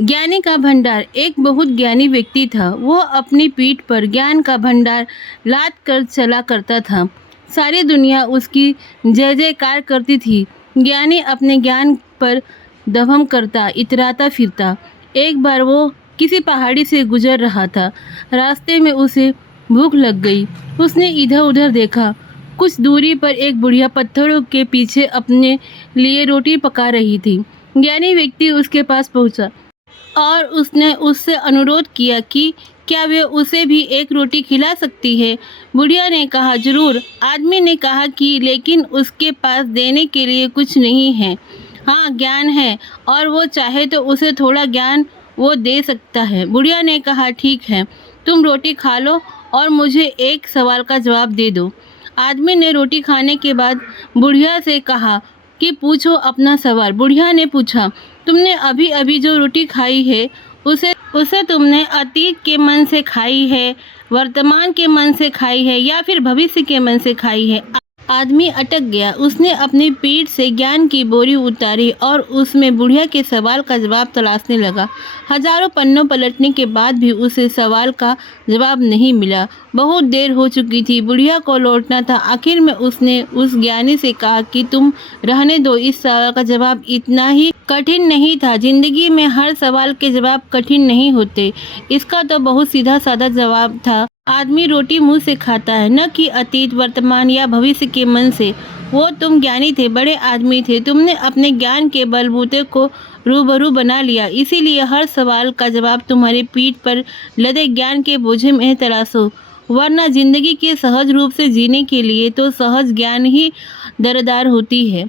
ज्ञानी का भंडार। एक बहुत ज्ञानी व्यक्ति था। वो अपनी पीठ पर ज्ञान का भंडार लाद कर चला करता था। सारी दुनिया उसकी जय जयकार करती थी। ज्ञानी अपने ज्ञान पर दभम करता इतराता फिरता। एक बार वो किसी पहाड़ी से गुजर रहा था। रास्ते में उसे भूख लग गई। उसने इधर उधर देखा। कुछ दूरी पर एक बुढ़िया पत्थरों के पीछे अपने लिए रोटी पका रही थी। ज्ञानी व्यक्ति उसके पास पहुंचा और उसने उससे अनुरोध किया कि क्या वे उसे भी एक रोटी खिला सकती है। बुढ़िया ने कहा, जरूर। आदमी ने कहा कि लेकिन उसके पास देने के लिए कुछ नहीं है। हाँ, ज्ञान है, और वो चाहे तो उसे थोड़ा ज्ञान वो दे सकता है। बुढ़िया ने कहा, ठीक है, तुम रोटी खा लो और मुझे एक सवाल का जवाब दे दो। आदमी ने रोटी खाने के बाद बुढ़िया से कहा कि पूछो अपना सवाल। बुढ़िया ने पूछा, तुमने अभी अभी जो रोटी खाई है उसे तुमने अतीत के मन से खाई है, वर्तमान के मन से खाई है, या फिर भविष्य के मन से खाई है? आदमी अटक गया। उसने अपनी पीठ से ज्ञान की बोरी उतारी और उसमें बुढ़िया के सवाल का जवाब तलाशने लगा। हजारों पन्नों पलटने के बाद भी उसे सवाल का जवाब नहीं मिला। बहुत देर हो चुकी थी। बुढ़िया को लौटना था। आखिर में उसने उस ज्ञानी से कहा कि तुम रहने दो, इस सवाल का जवाब इतना ही कठिन नहीं था। जिंदगी में हर सवाल के जवाब कठिन नहीं होते। इसका तो बहुत सीधा साधा जवाब था। आदमी रोटी मुंह से खाता है, न कि अतीत, वर्तमान या भविष्य के मन से। वो तुम ज्ञानी थे, बड़े आदमी थे। तुमने अपने ज्ञान के बलबूते को रूबरू बना लिया। इसीलिए हर सवाल का जवाब तुम्हारी पीठ पर लदे ज्ञान के बोझे में तलाशो। वरना जिंदगी के सहज रूप से जीने के लिए तो सहज ज्ञान ही दरदार होती है।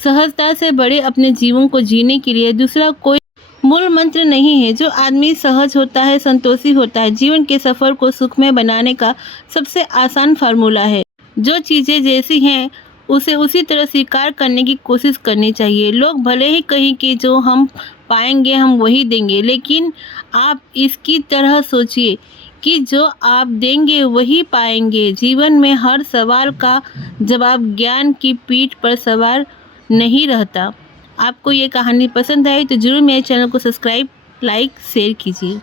सहजता से बड़े अपने जीवन को जीने के लिए दूसरा कोई मूल मंत्र नहीं है। जो आदमी सहज होता है, संतोषी होता है, जीवन के सफर को सुखमय बनाने का सबसे आसान फार्मूला है। जो चीज़ें जैसी हैं उसे उसी तरह स्वीकार करने की कोशिश करनी चाहिए। लोग भले ही कहें कि जो हम पाएंगे हम वही देंगे, लेकिन आप इसकी तरह सोचिए कि जो आप देंगे वही पाएंगे। जीवन में हर सवाल का जवाब ज्ञान की पीठ पर सवार नहीं रहता। आपको ये कहानी पसंद आई तो ज़रूर मेरे चैनल को सब्सक्राइब, लाइक, शेयर कीजिए।